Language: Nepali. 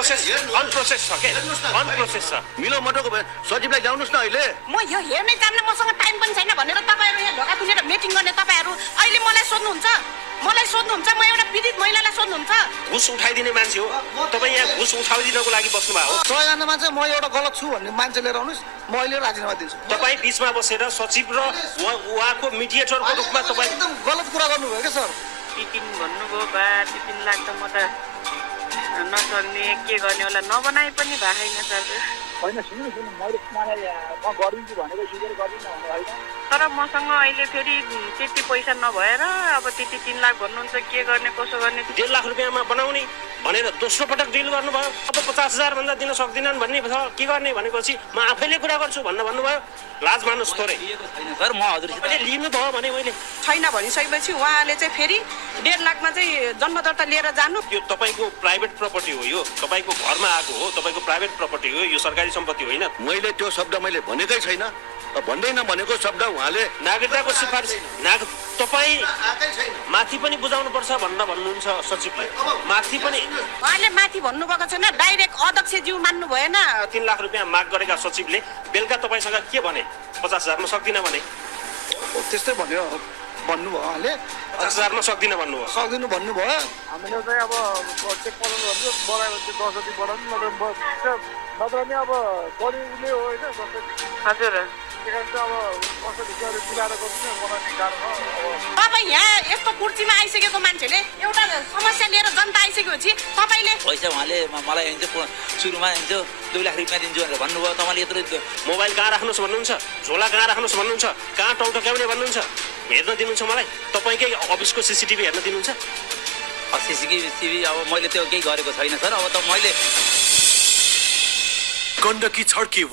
अनप्रोसेस छ के अनप्रोसेस छ मिलो मटोको सचिवलाई ल्याउनुस् न अहिले म यो हेर्नै जान्न मसँग टाइम पनि छैन भनेर तपाईहरु यहाँ ढोका खुलेर मिटिङ गर्ने तपाईहरु अहिले मलाई सोध्नुहुन्छ म एउटा पीडित महिलालाई सोध्नुहुन्छ घुस उठाइदिने मान्छे हो तपाई यहाँ घुस उठाइदिनको लागि बस्नु भएको हो चयनमा चाहिँ म एउटा गलत छु भन्ने मान्छे लिएर आउनुस् म अहिले राजीनामा दिन्छु तपाई बीचमा बसेर सचिव र उहाँको मिडिएटरको रूपमा तपाई एकदम गलत कुरा गर्नुभयो के सर टिटिङ भन्नुभयो बा 3 लाख त म त नसक्ने के गर्ने होला नबनाइ पनि भएन सर हैन सुन्नु मैले मलाई म गरिदिन्छु भनेको स्वीकार गर्दिन भने हैन तर मसँग अहिले फेरि त्यति पैसा नभएर अब त्यति 3 लाख भन्नुहुन्छ के गर्ने कसो गर्ने 1.5 लाख रुपैयाँमा बनाउने भनेर दोस्रो पटक डिल गर्नुभयो अब 50,000 भन्दा दिन सक्दिनन् भन्ने के गर्ने भनेपछि म आफैले कुरा गर्छु भन्नुभयो लाज मानुस् थोरै सर म हजुरसित लिनु भयो भने मैले छैन भनिसकेपछि उहाँले चाहिँ फेरि 1.5 लाखमा चाहिँ जन्मदर्ता लिएर जानु यो तपाईको प्राइभेट प्रपर्टी हो यो तपाईको घरमा आएको हो तपाईको प्राइभेट प्रपर्टी हो यो सरकारी सम्पत्ति होइन मैले त्यो शब्द मैले भनेकै छैन भन्दै नभनेको शब्द उहाँले नागरिकताको सिफारिस तपाई माथि पनि बुझाउनु पर्छ भन्नुहुन्छ सचिवले माथि पनि उहाँले माथि भन्नुभएको छैन डाइरेक्ट अध्यक्षज्यू मान्नु भएन 3 लाख रुपैयाँ माग गरेका सचिवले बेलुका तपाईसँग के भने 50,000 मा सक्दिन भने त्यस्तै भन्यो भन्नुभयो उहाँले 50,000 मा सक्दिन भन्नुभयो हामीले चाहिँ अब प्रत्येक पलल भन्छु बढायो भने 10 जति बढाउनु नत्र नि अब बढी उले हो हैन हजुर तपाईँ यहाँ यस्तो कुर्सीमा आइसकेको मान्छेले एउटा समस्या लिएर जनता आइसकेपछि तपाईँले पैसा उहाँले मलाई सुरुमा 2 लाख रुपियाँ दिन्छु भनेर भन्नुभयो तपाईँले यत्रो मोबाइल कहाँ राख्नुहोस् भन्नुहुन्छ झोला कहाँ राख्नुहोस् भन्नुहुन्छ कहाँ टौटक्याउने भन्नुहुन्छ हेर्न दिनुहुन्छ मलाई तपाईँकै अफिसको सीसीटीभी हेर्न दिनुहुन्छ सीसीटीभी अब मैले त्यो केही गरेको छैन सर अब त मैले गण्डकी छड्की